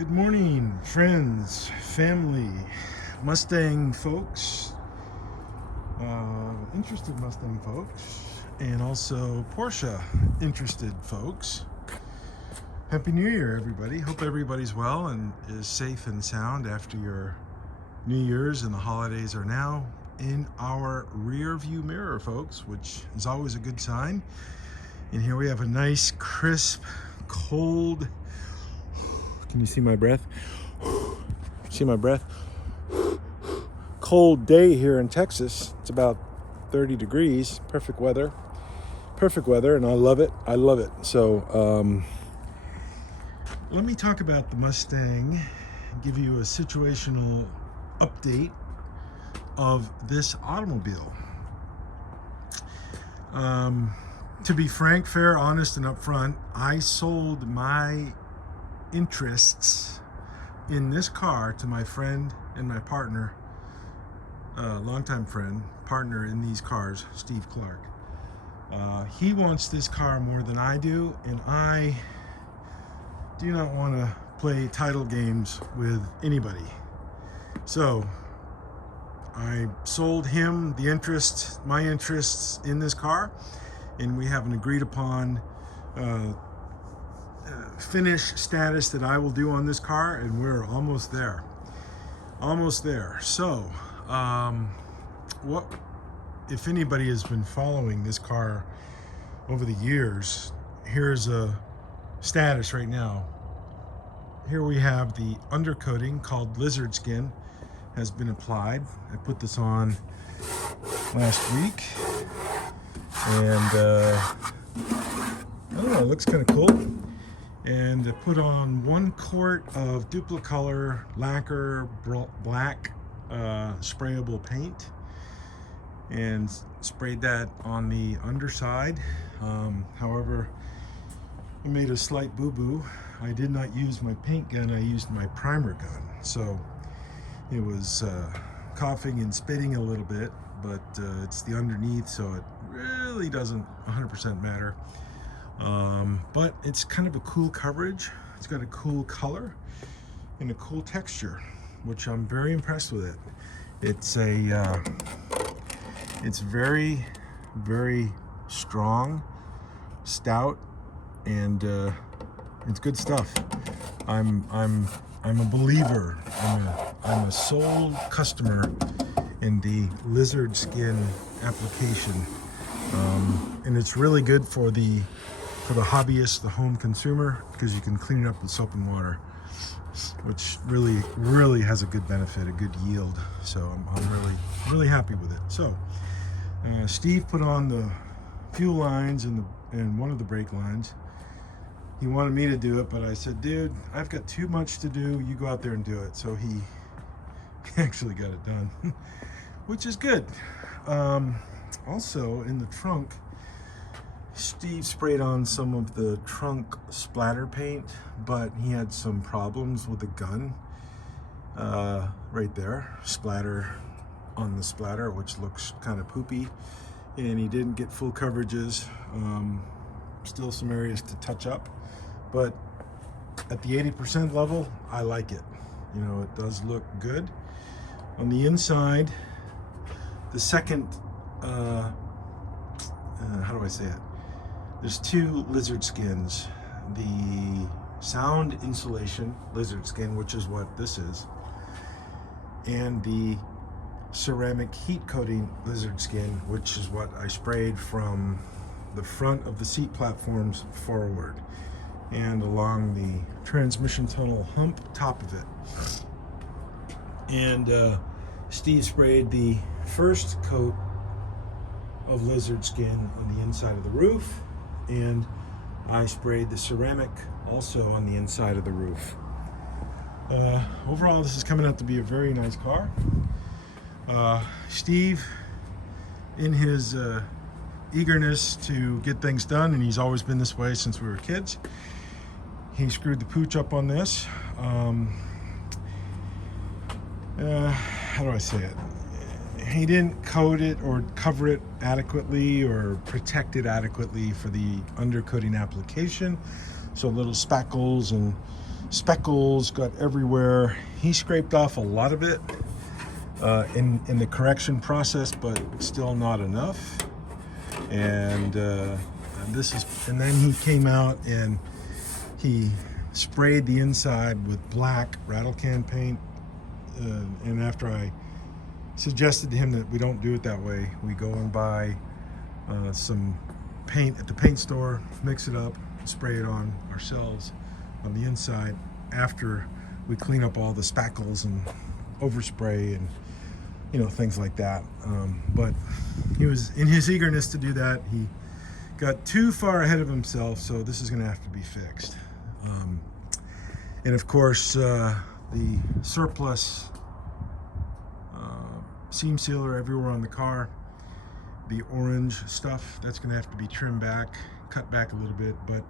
Good morning, friends, family, Mustang folks, interested Mustang folks, and also Porsche interested folks. Happy New Year, everybody. Hope everybody's well and is safe and sound after your New Year's, and the holidays are now in our rear view mirror, folks, which is always a good sign. And here we have a nice, crisp, cold, can you see my breath? See my breath? Cold day here in Texas. It's about 30 degrees. Perfect weather, and I love it. So let me talk about the Mustang, give you a situational update of this automobile. To be frank, fair, honest, and upfront, I sold my interests in this car to my friend and my partner, longtime friend, partner in these cars, Steve Clark. He wants this car more than I do, and I do not want to play title games with anybody. So I sold him my interests in this car, and we have an agreed upon finish status that I will do on this car, and we're almost there. So what if anybody has been following this car over the years, here's a status right now. Here we have the undercoating called lizard skin has been applied. I put this on last week, and I don't know, it looks kind of cool. And I put on 1 quart of Duplicolor lacquer black sprayable paint, and sprayed that on the underside. However, I made a slight boo-boo. I did not use my paint gun, I used my primer gun. So it was coughing and spitting a little bit, but it's the underneath, so it really doesn't 100% matter. But it's kind of a cool coverage. It's got a cool color and a cool texture, which I'm very impressed with it. It's very, very strong, stout, and it's good stuff. I'm a believer. I'm a sole customer in the lizard skin application, and it's really good for the hobbyist, the home consumer, because you can clean it up with soap and water, which really has a good benefit, a good yield. So I'm really happy with it. So Steve put on the fuel lines and one of the brake lines. He wanted me to do it, but I said, dude, I've got too much to do. You go out there and do it. So he actually got it done, which is good. Also in the trunk, Steve sprayed on some of the trunk splatter paint, but he had some problems with the gun. Right there, splatter on the splatter, which looks kind of poopy, and he didn't get full coverages. Still some areas to touch up, but at the 80% level, I like it. You know, it does look good. On the inside, the second, how do I say it? There's 2 lizard skins. The sound insulation lizard skin, which is what this is, and the ceramic heat coating lizard skin, which is what I sprayed from the front of the seat platforms forward and along the transmission tunnel hump top of it. And Steve sprayed the first coat of lizard skin on the inside of the roof, and I sprayed the ceramic also on the inside of the roof. Overall, this is coming out to be a very nice car. Steve, in his eagerness to get things done, and he's always been this way since we were kids, he screwed the pooch up on this. How do I say it? He didn't coat it or cover it adequately or protect it adequately for the undercoating application. So little spackles and speckles got everywhere. He scraped off a lot of it in the correction process, but still not enough. And then he came out and he sprayed the inside with black rattle can paint. And after I suggested to him that we don't do it that way, we go and buy some paint at the paint store, mix it up, spray it on ourselves on the inside after we clean up all the spackles and overspray and things like that. But he was, in his eagerness to do that, he got too far ahead of himself, so this is going to have to be fixed. And of course, the surplus seam sealer everywhere on the car, the orange stuff, that's going to have to be trimmed back, cut back a little bit. But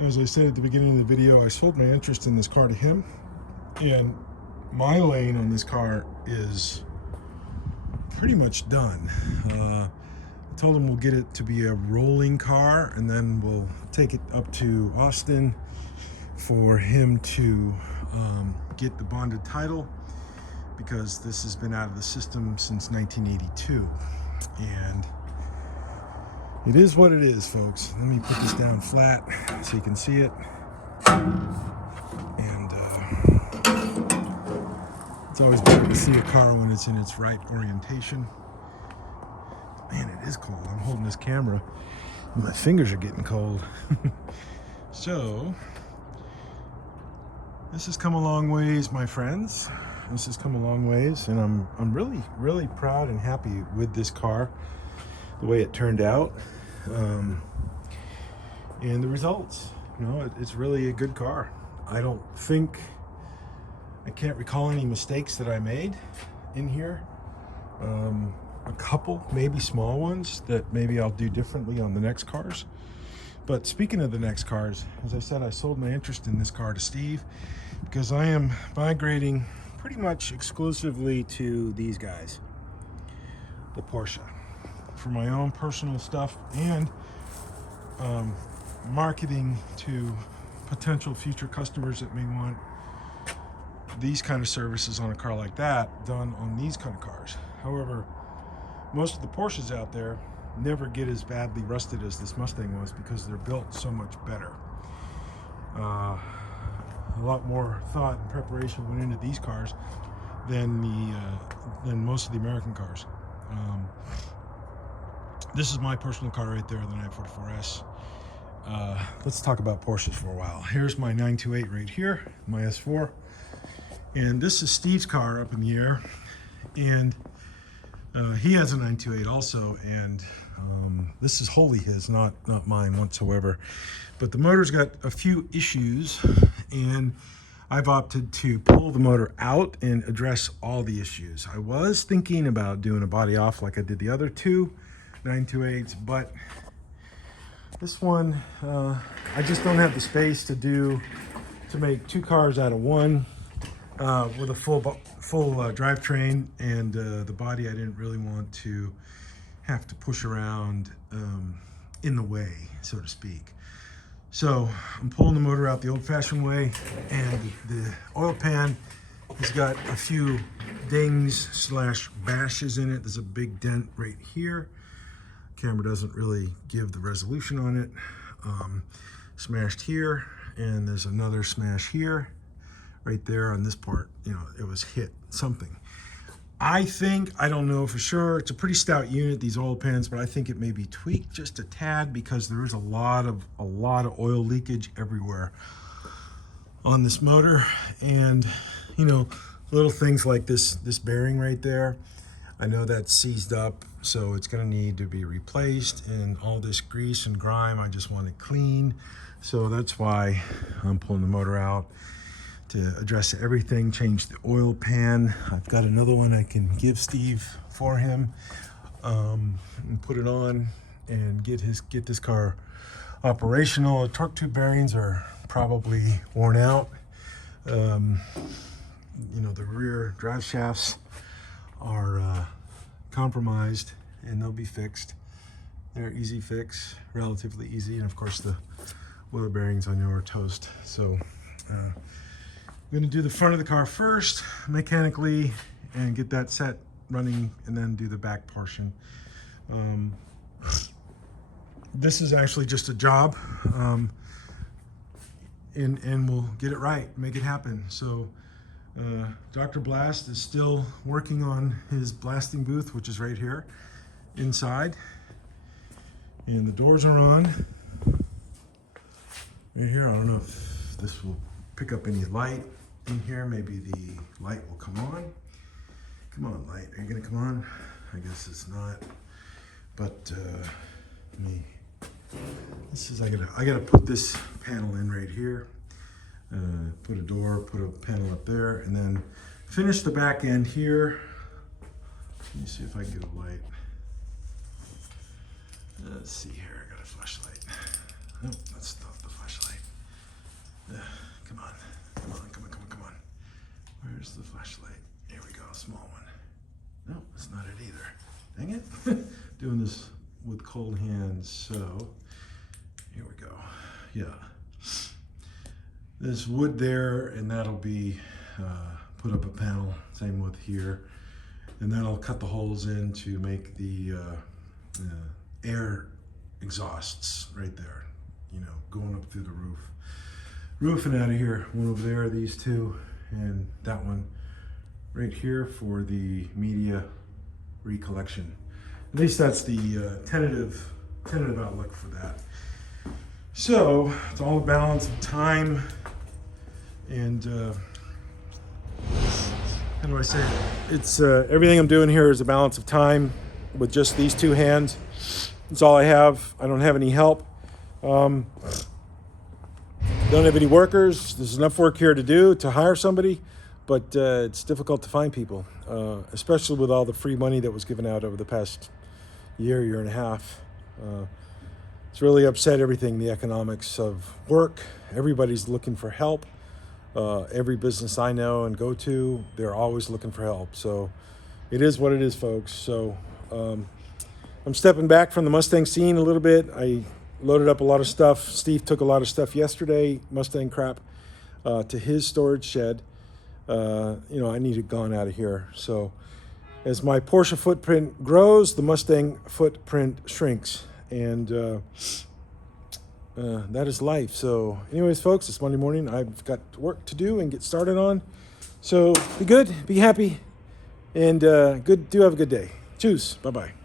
as I said at the beginning of the video, I sold my interest in this car to him, and my lane on this car is pretty much done. I told him we'll get it to be a rolling car, and then we'll take it up to Austin for him to get the bonded title, because this has been out of the system since 1982. And it is what it is, folks. Let me put this down flat so you can see it. And it's always better to see a car when it's in its right orientation. Man, it is cold. I'm holding this camera and my fingers are getting cold. So this has come a long ways, my friends. This has come a long ways, and I'm really proud and happy with this car, the way it turned out, and the results. It's really a good car. I can't recall any mistakes that I made in here. A couple, maybe small ones, that maybe I'll do differently on the next cars. But speaking of the next cars, as I said, I sold my interest in this car to Steve because I am migrating pretty much exclusively to these guys, the Porsche, for my own personal stuff and marketing to potential future customers that may want these kind of services on a car like that done on these kind of cars. However, most of the Porsches out there never get as badly rusted as this Mustang was, because they're built so much better. A lot more thought and preparation went into these cars than most of the American cars. This is my personal car right there, the 944S. Let's talk about Porsches for a while. Here's my 928 right here, my S4. And this is Steve's car up in the air. And he has a 928 also, and this is wholly his, not mine whatsoever. But the motor's got a few issues, and I've opted to pull the motor out and address all the issues. I was thinking about doing a body off like I did the other two 928s, but this one, I just don't have the space to make two cars out of one with a full drivetrain, and the body I didn't really want to have to push around in the way, so to speak. So I'm pulling the motor out the old-fashioned way, and the oil pan has got a few dings / bashes in it. There's a big dent right here. Camera doesn't really give the resolution on it. Smashed here, and there's another smash here. Right there on this part, it was hit something. I don't know for sure, it's a pretty stout unit, these oil pans, but I think it may be tweaked just a tad, because there is a lot of oil leakage everywhere on this motor. And little things like this bearing right there, I know that's seized up, so it's going to need to be replaced. And all this grease and grime, I just want it clean. So that's why I'm pulling the motor out, to address everything, change the oil pan. I've got another one I can give Steve for him, and put it on and get this car operational. The torque tube bearings are probably worn out. The rear drive shafts are compromised, and they'll be fixed. They're easy fix, relatively easy, and of course the oil bearings I know are toast. So I'm going to do the front of the car first, mechanically, and get that set running, and then do the back portion. This is actually just a job, and we'll get it right, make it happen. So Dr. Blast is still working on his blasting booth, which is right here inside, and the doors are on right here. I don't know if this will pick up any light in here. Maybe the light will come on. Come on, light, are you gonna come on? I guess it's not, but I gotta put this panel in right here, put a door, put a panel up there, and then finish the back end here. Let me see if I can get a light. Let's see here, I got a flashlight. No, that's not the flashlight. Come on. Where's the flashlight? Here we go, small one. No, that's not it either. Dang it. Doing this with cold hands, so here we go. Yeah. There's wood there, and that'll be put up a panel, same with here. And that'll cut the holes in to make the air exhausts right there, you know, going up through the roof and out of here. One over there, these two, and that one right here for the media recollection. At least that's the tentative outlook for that. So it's all a balance of time and how do I say it? It's everything I'm doing here is a balance of time with just these two hands. That's all I have. I don't have any help. Don't have any workers. There's enough work here to hire somebody, but it's difficult to find people, especially with all the free money that was given out over the past year and a half. It's really upset everything, the economics of work. Everybody's looking for help. Every business I know and go to, they're always looking for help. So it is what it is, folks. So I'm stepping back from the Mustang scene a little bit. I loaded up a lot of stuff. Steve took a lot of stuff yesterday, Mustang crap, to his storage shed. I need it gone out of here. So as my Porsche footprint grows, the Mustang footprint shrinks. And that is life. So anyways, folks, it's Monday morning. I've got work to do and get started on. So be good, be happy, and do have a good day. Cheers. Bye-bye.